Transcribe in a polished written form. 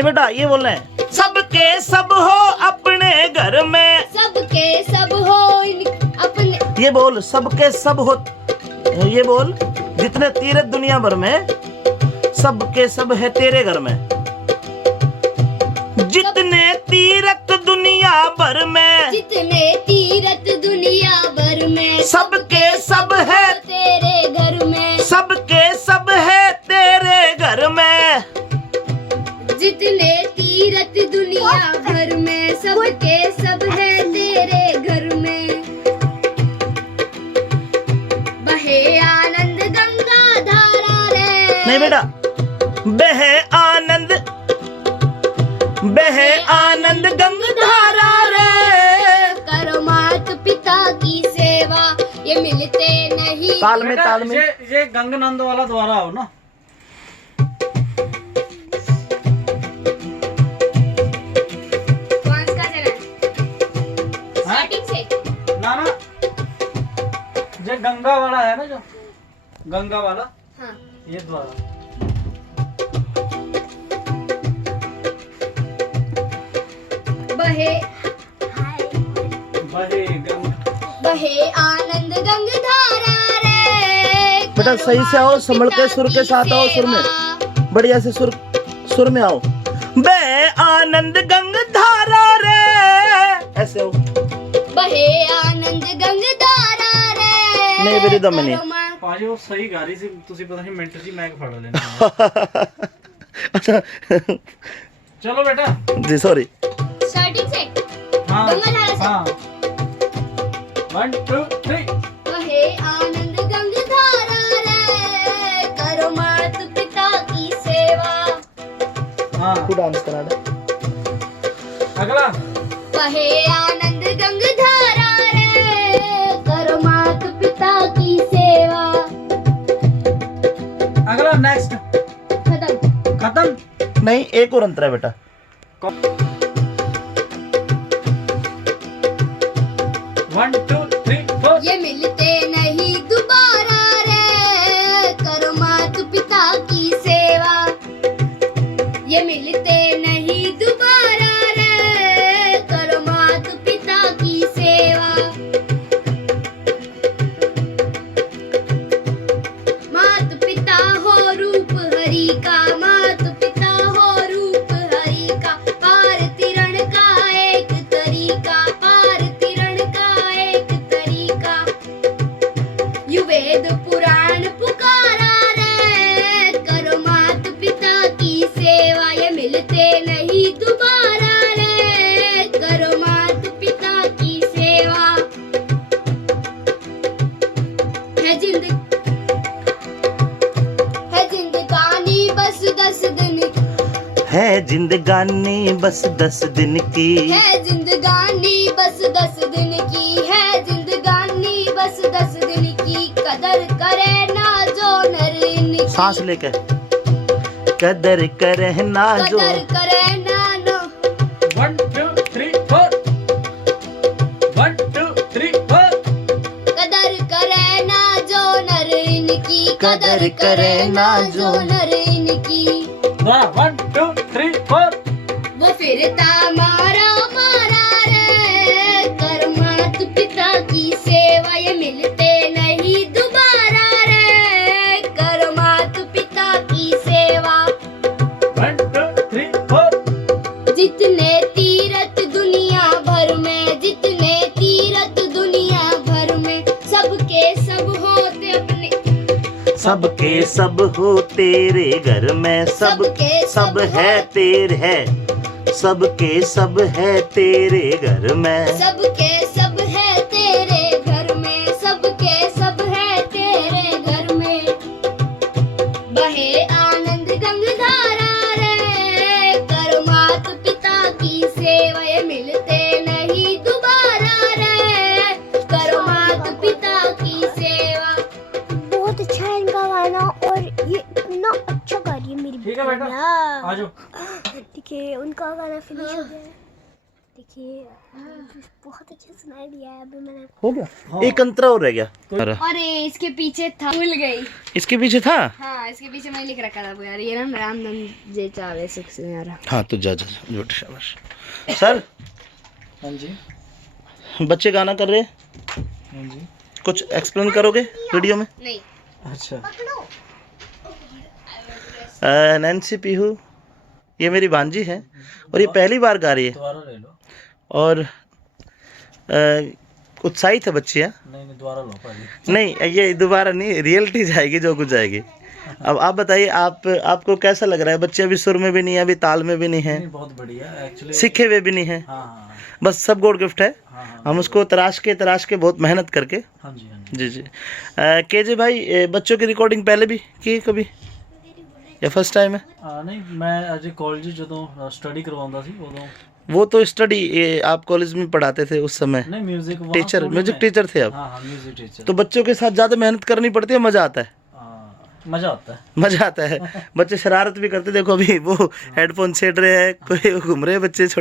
नहीं बेटा, ये बोल रहे हैं सबके सब हो अपने घर में। सबके सब हो अपने। ये बोल सबके सब हो, ये बोल जितने तीर्थ दुनिया भर में, सबके सब है तेरे घर में। जितने तीर्थ दुनिया भर में, जितने तीर्थ दुनिया भर में, सबके सब है तेरे घर में। सबके सब है तेरे घर में। जितने तीर्थ दुनिया भर में, सबके सब है तेरे घर में। बहे आनंद गंगा धारा रे। नहीं बेटा, बहे आनंद, बहे आनंद गंगा धारा रे। करो मात पिता की सेवा, ये मिलते नहीं। ताल में, ताल में। ये गंगानंद वाला द्वारा हो ना। कौन सा चला? स्टार्टिंग से ना ना, ये गंगा वाला है ना, जो गंगा वाला, हाँ। ये द्वारा। बहे बहे गंगा, बहे आनंद गंगा धारा रे। बेटा सही से आओ, संभल के सुर के साथ आओ, सुर में बढ़िया से सुर में आओ। बे आनंद गंगा धारा रे, ऐसे हो। बहे आनंद गंगा धारा रे। नहीं मेरी दम नहीं। पाजी वो सही गा रही सी, तुसी पता नहीं मिनट जी मैं फड़ लेना। अच्छा चलो बेटा जी, सॉरी। स्टार्टिंग से हाँ गंगा धारा से। हाँ, 1 2 3। बहे आनंद गंगा धारा रे, करो मात पिता की सेवा। हाँ, तू डांस करा दे। अगला। बहे आनंद गंगा धारा रे, करो मात पिता की सेवा। अगला नेक्स्ट। खत्म। खत्म। नहीं, एक और अंतर है बेटा। 1 2 3 4। ये मिलते नहीं दोबारा रे, करो मात पिता की सेवा। ये मिलते नहीं दोबारा रे, करो मात पिता की सेवा। मात पिता हो रूप हरि का, मात पिता हो रूप हरि का। पार तिरण का एक तरीका, पार तिरण का एक तरीका। यु वेद पुराण पुकारा रे, करो मात पिता की सेवा। ये मिलते नहीं दोबारा रे, करो मात पिता की सेवा। है जिंदगानी बस 10 दिन की। है जिंदगानी बस 10 दिन की। है जिंदगानी बस 10 दिन की। है जिंदगानी बस 10 दिन की। कदर करे ना जो नर इनकी। सांस लेके कदर करे ना जो। कदर करे ना नो। 1 2 3 4। 1 2 3 4। कदर करे ना जो नर इनकी। कदर करे ना जो नर इनकी। 1 2 3 4। वो फिरता मारा मारा रे, कर मात पिता की सेवा। ये मिलते नहीं दोबारा रे, कर मात पिता की सेवा। 1 2 3 4। जितने तीर्थ दुनिया भर में, जितने तीर्थ दुनिया भर में, सबके सब होते अपने। सबके सब हो तेरे घर में। सबके सब है तेरे है। सबके सब है तेरे घर में। सबके सब है तेरे घर में। सबके सब है तेरे घर में। बहे आनंद गंगा धारा रे, कर मात पिता की सेवा। ये मिलते नहीं दोबारा रे, करो मात पिता की सेवा। बहुत अच्छा है इनका गाना, और ये इतना अच्छा गा रही है मेरी ठीक है बेटा, बहन। आ जाओ। ठीक है, उनका गाना फिनिश हो गया है। देखिए बहुत अच्छा सुनाई दिया है। अभी मैंने हो गया, एक अंतरा और रह गया। अरे इसके पीछे था, भूल गई। इसके पीछे था। हाँ इसके पीछे मैंने लिख रखा था वो यार, ये ना रामधन जे चावे सिक्स यार। हाँ तो जा झूठ शाबाश। सर हाँ जी, बच्चे गाना कर रहे हैं, हाँ जी। कुछ एक्सप्लेन करोगे वीडियो में? नहीं अच्छा, नैन्सी पीहू ये मेरी भांजी है और ये पहली बार गा रही है दोबारा ले लो। और उत्साहित है बच्ची है। नहीं दोबारा लो भाजी। नहीं ये दोबारा नहीं, रियलिटी जाएगी जो कुछ जाएगी। अब आप बताइए, आपको कैसा लग रहा है? बच्चे अभी सुर में भी नहीं है, अभी ताल में भी नहीं है, नहीं बहुत बढ़िया एक्चुअली। सीखे हुए भी नहीं है, हाँ हाँ बस सब गॉड गिफ्ट है। हाँ। हम उसको तराश के बहुत मेहनत करके। हाँ जी, हाँ जी जी। जी। केजे भाई बच्चों की रिकॉर्डिंग पहले भी की कभी या फर्स्ट टाइम है? नहीं मैं अजय कॉलेज ਜਦੋਂ स्टडी करवाਉਂਦਾ ਸੀ ਉਦੋਂ। वो तो स्टडी आप कॉलेज में पढ़ाते थे उस समय, नहीं म्यूजिक टीचर, म्यूजिक टीचर थे आप। हाँ हाँ म्यूजिक टीचर। तो बच्चों के साथ ज़्यादा मेहनत करनी पड़ती है, मज़ा आता है? मजा आता है। मज़ा आता है। बच्चे शरारत भी करते, देखो अभी वो हेडफोन छेड़ रहे हैं, कोई घूम रहे हैं बच्चे।